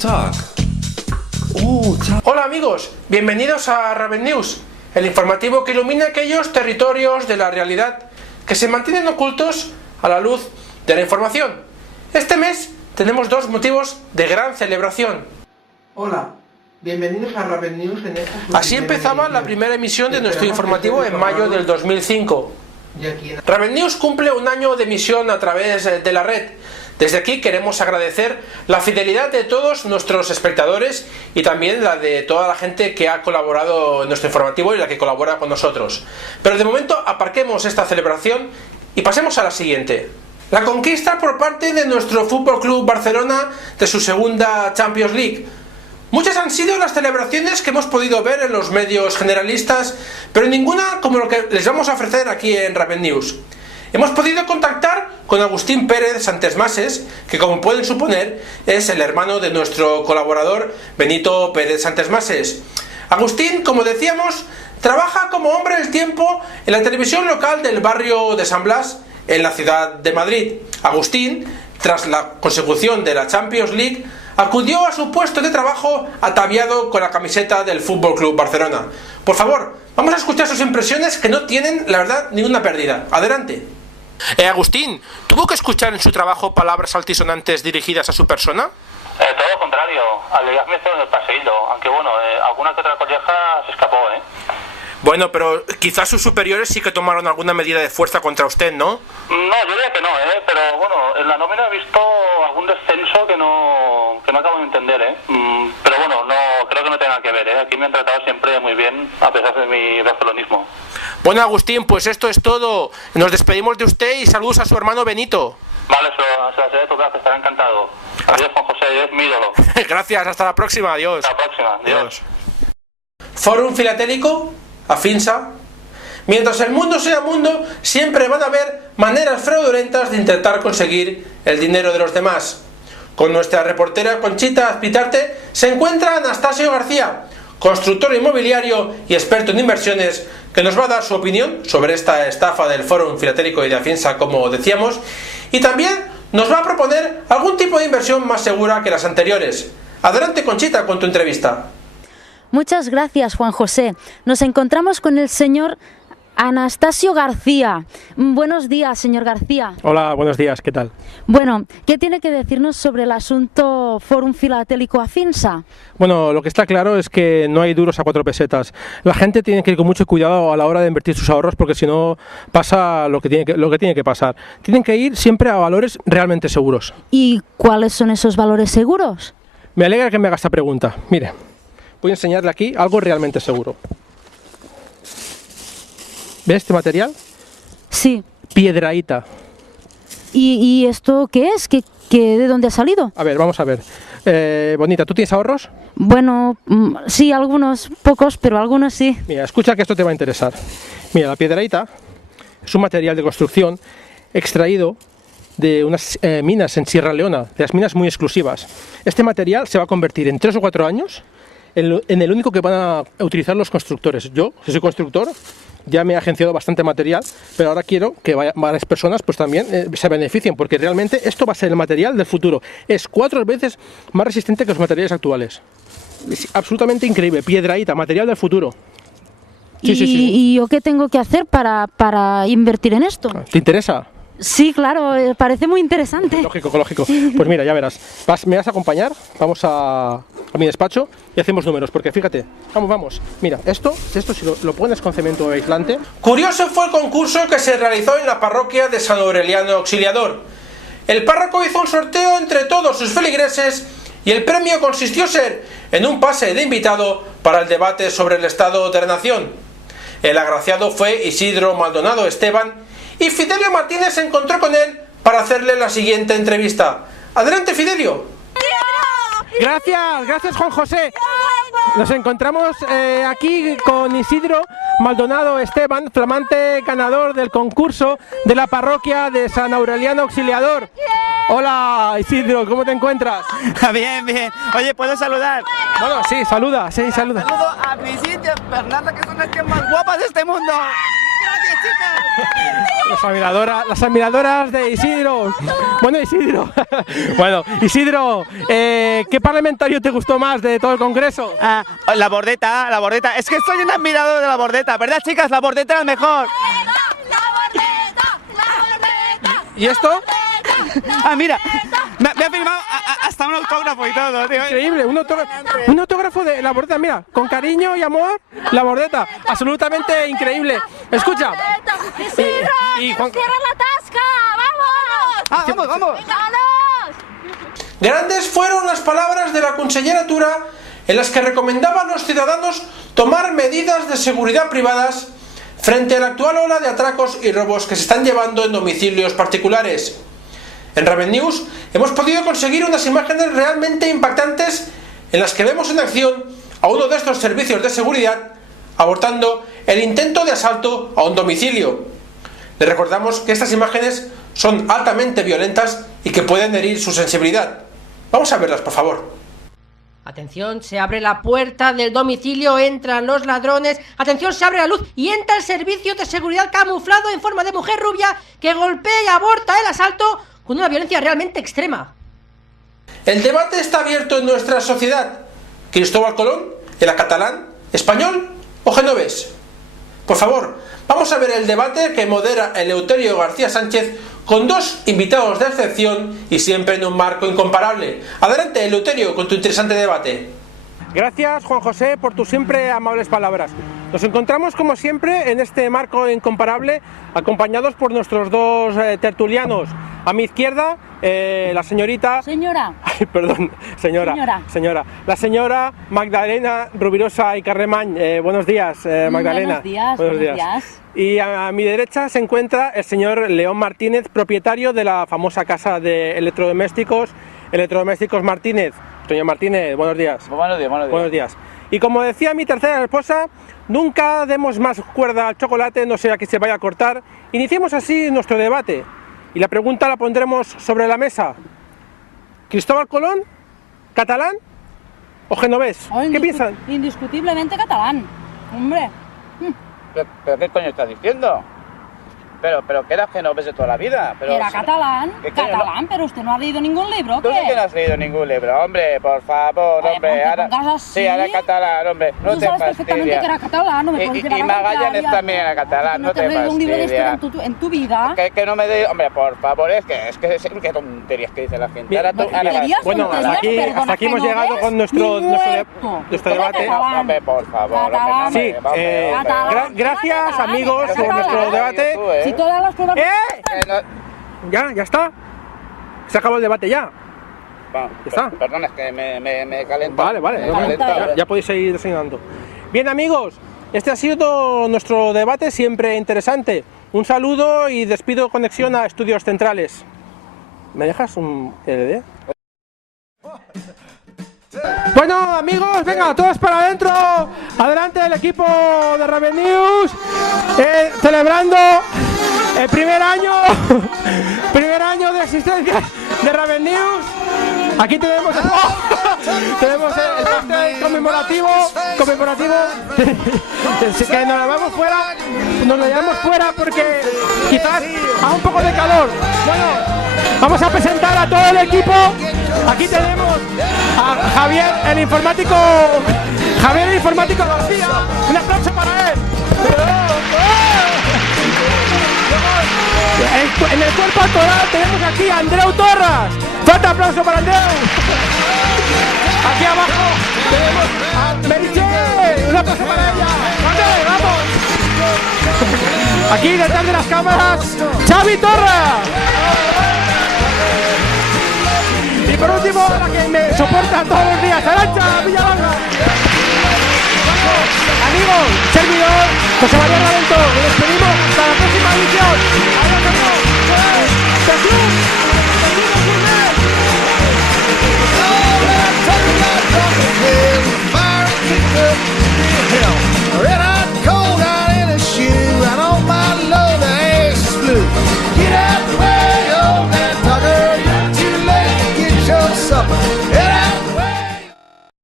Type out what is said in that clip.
Talk. Hola amigos, bienvenidos a Raven News, el informativo que ilumina aquellos territorios de la realidad que se mantienen ocultos a la luz de la información. Este mes tenemos dos motivos de gran celebración. Hola, bienvenidos a Raven News en esta. Así empezaba la primera emisión de nuestro informativo en mayo del 2005. Raven News cumple un año de emisión a través de la red. Desde aquí queremos agradecer la fidelidad de todos nuestros espectadores y también la de toda la gente que ha colaborado en nuestro informativo y la que colabora con nosotros. Pero de momento aparquemos esta celebración y pasemos a la siguiente. La conquista por parte de nuestro Fútbol Club Barcelona de su segunda Champions League. Muchas han sido las celebraciones que hemos podido ver en los medios generalistas, pero ninguna como lo que les vamos a ofrecer aquí en Raven News. Hemos podido contactar con Agustín Pérez Santesmases, que como pueden suponer es el hermano de nuestro colaborador Benito Pérez Santesmases. Agustín, como decíamos, trabaja como hombre del tiempo en la televisión local del barrio de San Blas, en la ciudad de Madrid. Agustín, tras la consecución de la Champions League, acudió a su puesto de trabajo ataviado con la camiseta del Fútbol Club Barcelona. Por favor, vamos a escuchar sus impresiones, que no tienen, la verdad, ninguna pérdida. Adelante. Agustín, ¿tuvo que escuchar en su trabajo palabras altisonantes dirigidas a su persona? Todo lo contrario, alegarme en el paseído, aunque bueno, alguna que otra colleja se escapó, Bueno, pero quizás sus superiores sí que tomaron alguna medida de fuerza contra usted, ¿no? No, yo diría que no, pero bueno, en la nómina he visto algún descenso que no acabo de entender, pero bueno, no creo que no tenga que ver, aquí me han tratado siempre muy bien, a pesar de mi barcelonismo. Bueno, Agustín, pues esto es todo. Nos despedimos de usted y saludos a su hermano Benito. Vale, se la seré tocar, que estará encantado. Adiós, Juan José, es mi ídolo. Gracias, hasta la próxima, adiós. Hasta la próxima, adiós. Fórum Filatélico, Afinsa. Mientras el mundo sea mundo, siempre van a haber maneras fraudulentas de intentar conseguir el dinero de los demás. Con nuestra reportera Conchita Azpitarte se encuentra Anastasio García, constructor inmobiliario y experto en inversiones, que nos va a dar su opinión sobre esta estafa del Fórum Filatélico y de Afinsa, como decíamos, y también nos va a proponer algún tipo de inversión más segura que las anteriores. Adelante, Conchita, con tu entrevista. Muchas gracias, Juan José. Nos encontramos con el señor Anastasio García. Buenos días, señor García. Hola, buenos días, ¿qué tal? Bueno, ¿qué tiene que decirnos sobre el asunto Fórum Filatélico Afinsa? Bueno, lo que está claro es que no hay duros a 4 pesetas. La gente tiene que ir con mucho cuidado a la hora de invertir sus ahorros, porque si no pasa lo que tiene que pasar. Tienen que ir siempre a valores realmente seguros. ¿Y cuáles son esos valores seguros? Me alegra que me haga esta pregunta. Mire, voy a enseñarle aquí algo realmente seguro. ¿Ves este material? Sí. Piedrahíta. ¿Y esto qué es? ¿De dónde ha salido? A ver, vamos a ver. Bonita, ¿tú tienes ahorros? Bueno, sí, algunos, pocos, pero algunos sí. Mira, escucha que esto te va a interesar. Mira, la piedrahíta es un material de construcción extraído de unas minas en Sierra Leona, de las minas muy exclusivas. Este material se va a convertir en 3 o 4 años en el único que van a utilizar los constructores. Yo, si soy constructor, ya me he agenciado bastante material, pero ahora quiero que varias personas pues también se beneficien, porque realmente esto va a ser el material del futuro. Es 4 veces más resistente que los materiales actuales. Es absolutamente increíble. Piedrahíta, material del futuro. Sí, sí. ¿Y yo qué tengo que hacer para invertir en esto? ¿Te interesa? Sí, claro, parece muy interesante. Lógico. Pues mira, ya verás. Me vas a acompañar, vamos a mi despacho y hacemos números, porque fíjate, vamos. Mira, esto si lo pones con cemento aislante. Curioso fue el concurso que se realizó en la parroquia de San Aureliano Auxiliador. El párroco hizo un sorteo entre todos sus feligreses y el premio consistió ser en un pase de invitado para el debate sobre el estado de la nación. El agraciado fue Isidro Maldonado Esteban, y Fidelio Martínez se encontró con él para hacerle la siguiente entrevista. Adelante, Fidelio. Gracias Juan José. Nos encontramos aquí con Isidro Maldonado Esteban, flamante ganador del concurso de la parroquia de San Aureliano Auxiliador. Hola Isidro, ¿cómo te encuentras? Bien. Oye, ¿puedo saludar? Bueno, sí, saluda. Saludo a Brigitte y a Fernanda, que son las tías más guapas de este mundo. Las admiradoras de Isidro. Bueno, Isidro. Bueno, Isidro, ¿qué parlamentario te gustó más de todo el Congreso? La Bordeta, la Bordeta. Es que soy un admirador de la Bordeta, ¿verdad, chicas? La Bordeta era el mejor. ¿Y esto? Mira, me ha firmado hasta un autógrafo y todo, tío. Increíble, un autógrafo de la Bordeta, mira, con cariño y amor, la Bordeta, absolutamente increíble. Escucha. Y Juan... ¡Cierra la tasca! ¡Vamos! ¡Vamos! Grandes fueron las palabras de la consellera Tura en las que recomendaba a los ciudadanos tomar medidas de seguridad privadas frente a la actual ola de atracos y robos que se están llevando en domicilios particulares. En Raven News hemos podido conseguir unas imágenes realmente impactantes en las que vemos en acción a uno de estos servicios de seguridad abortando el intento de asalto a un domicilio. Les recordamos que estas imágenes son altamente violentas y que pueden herir su sensibilidad. Vamos a verlas, por favor. Atención, se abre la puerta del domicilio, entran los ladrones. Atención, se abre la luz y entra el servicio de seguridad camuflado en forma de mujer rubia que golpea y aborta el asalto con una violencia realmente extrema. El debate está abierto en nuestra sociedad. ¿Cristóbal Colón era catalán, español o genovés? Por favor, vamos a ver el debate que modera Eleuterio García Sánchez con dos invitados de excepción y siempre en un marco incomparable. Adelante, Eleuterio, con tu interesante debate. Gracias, Juan José, por tus siempre amables palabras. Nos encontramos, como siempre, en este marco incomparable, acompañados por nuestros dos tertulianos. A mi izquierda, la señorita... Señora. Ay, perdón, señora. La señora Magdalena Rubirosa y Carremany. Buenos días, Magdalena. Buenos días. Y a mi derecha se encuentra el señor León Martínez, propietario de la famosa casa de electrodomésticos Martínez. Señor Martínez, buenos días. Buenos días. Y como decía mi tercera esposa, nunca demos más cuerda al chocolate, no sea que se vaya a cortar. Iniciemos así nuestro debate. Y la pregunta la pondremos sobre la mesa. ¿Cristóbal Colón? ¿Catalán? ¿O genovés? ¿Qué piensan? Indiscutiblemente catalán, hombre. ¿Pero qué coño estás diciendo? Pero que era genovés de toda la vida. Pero era catalán, no? pero usted no ha leído ningún libro, Tú ¿qué? sí que no has leído ningún libro, hombre, por favor, hombre. Ahora, sí, ahora catalán, hombre, no tú te sabes perfectamente que era catalán, no me puedes llevar y a la Magallanes contraria. también era catalán, no te fastidia. ¿No te has leído un libro de historia en tu vida? Que no me de... Hombre, por favor, es que qué tonterías que dice la gente. Bueno, hasta aquí hemos llegado con nuestro debate. Hombre, por favor. Sí, gracias, amigos, por nuestro debate. Si todas las pruebas... Ya está. Se acabó el debate ya. Está. Perdón, es que me calenta. Vale. Ya podéis seguir desayunando. Bien, amigos, este ha sido nuestro debate, siempre interesante. Un saludo y despido conexión a Estudios Centrales. ¿Me dejas un LD? Bueno, amigos, venga, todos para adentro. Adelante el equipo de Raven News, celebrando el primer año de existencia de Raven News. Aquí tenemos el pastel conmemorativo que nos lo llevamos fuera porque quizás a un poco de calor. Bueno, vamos a presentar a todo el equipo. Aquí tenemos a Javier, el informático García. Un aplauso para él. En el cuerpo actoral tenemos aquí a Andreu Torras. Fuerte aplauso para Andreu. Aquí abajo tenemos a Meritxell. Un aplauso para ella. ¡Vamos! Aquí detrás de las cámaras, Xavi Torras. Y por último, la que me soporta todos los días, Arantxa Villalonga. Amigos, servidor José María Raventós.